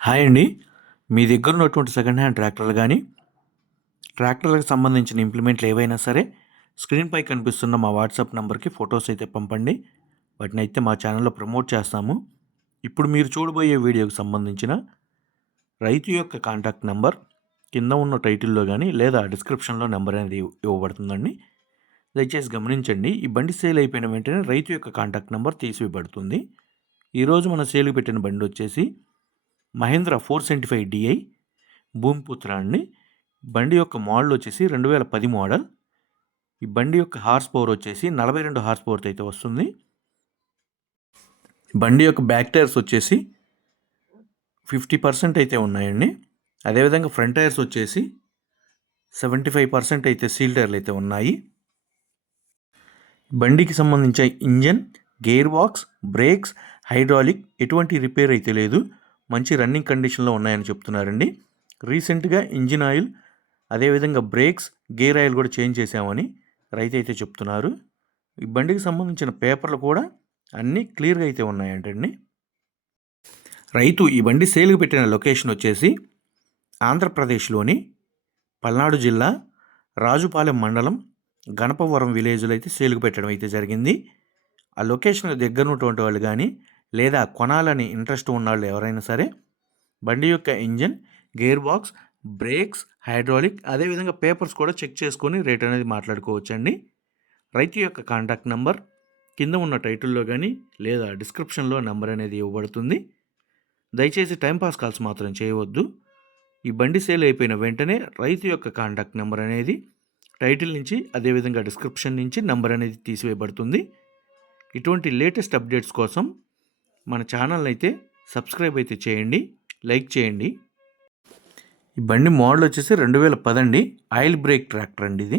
Hi అండి. మీ దగ్గర ఉన్నటువంటి సెకండ్ హ్యాండ్ ట్రాక్టర్లు కానీ, ట్రాక్టర్లకు సంబంధించిన ఇంప్లిమెంట్లు ఏవైనా సరే స్క్రీన్పై కనిపిస్తున్న మా వాట్సాప్ నెంబర్కి ఫొటోస్ అయితే పంపండి. వాటిని అయితే మా ఛానల్లో ప్రమోట్ చేస్తాము. ఇప్పుడు మీరు చూడబోయే వీడియోకి సంబంధించిన రైతు యొక్క కాంటాక్ట్ నెంబర్ కింద ఉన్న టైటిల్లో కానీ లేదా డిస్క్రిప్షన్లో నెంబర్ అనేది ఇవ్వబడుతుందండి. దయచేసి గమనించండి. ఈ బండి సేల్ అయిపోయిన వెంటనే రైతు యొక్క కాంటాక్ట్ నెంబర్ తీసివేయబడుతుంది. ఈరోజు మన సేల్కి పెట్టిన బండి వచ్చేసి మహేంద్ర 475 DI భూమిపుత్ర అండి. బండి యొక్క మోడల్ వచ్చేసి 2010 మోడల్. ఈ బండి యొక్క హార్స్ పవర్ వచ్చేసి 42 హార్స్ పవర్తో అయితే వస్తుంది. బండి యొక్క బ్యాక్ టైర్స్ వచ్చేసి 50% అయితే ఉన్నాయండి. అదేవిధంగా ఫ్రంట్ టైర్స్ వచ్చేసి 75% అయితే సీల్ టైర్లు అయితే ఉన్నాయి. బండికి సంబంధించిన engine, gear box, brakes, hydraulic ఎటువంటి రిపేర్ అయితే లేదు. మంచి రన్నింగ్ కండిషన్లో ఉన్నాయని చెప్తున్నారండి. రీసెంట్గా ఇంజిన్ ఆయిల్, అదేవిధంగా బ్రేక్స్, గేర్ ఆయిల్ కూడా చేంజ్ చేసామని రైతు అయితే చెప్తున్నారు. ఈ బండికి సంబంధించిన పేపర్లు కూడా అన్నీ క్లియర్గా అయితే ఉన్నాయంటండి. రైతు ఈ బండి సేల్కి పెట్టిన లొకేషన్ వచ్చేసి ఆంధ్రప్రదేశ్లోని పల్నాడు జిల్లా రాజుపాలెం మండలం గణపవరం విలేజ్లో అయితే సేల్కి పెట్టడం అయితే జరిగింది. ఆ లొకేషన్ దగ్గర ఉన్నటువంటి వాళ్ళు కానీ లేదా కొనాలని ఇంట్రెస్ట్ ఉన్నవాళ్ళు ఎవరైనా సరే బండి యొక్క engine, gear box, brakes, hydraulic అదేవిధంగా పేపర్స్ కూడా చెక్ చేసుకొని రేట్ అనేది మాట్లాడుకోవచ్చండి. రైతు యొక్క కాంటాక్ట్ నెంబర్ కింద ఉన్న టైటిల్లో కానీ లేదా డిస్క్రిప్షన్లో నెంబర్ అనేది ఇవ్వబడుతుంది. దయచేసి టైంపాస్ కాల్స్ మాత్రం చేయవద్దు. ఈ బండి సేల్ అయిపోయిన వెంటనే రైతు యొక్క కాంటాక్ట్ నెంబర్ అనేది టైటిల్ నుంచి అదేవిధంగా డిస్క్రిప్షన్ నుంచి నెంబర్ అనేది తీసివేయబడుతుంది. ఇటువంటి లేటెస్ట్ అప్డేట్స్ కోసం మన ఛానల్ అయితే సబ్స్క్రైబ్ అయితే చేయండి, లైక్ చేయండి. ఈ బండి మోడల్ వచ్చేసి 2010 అండి. ఆయిల్ బ్రేక్ ట్రాక్టర్ అండి ఇది.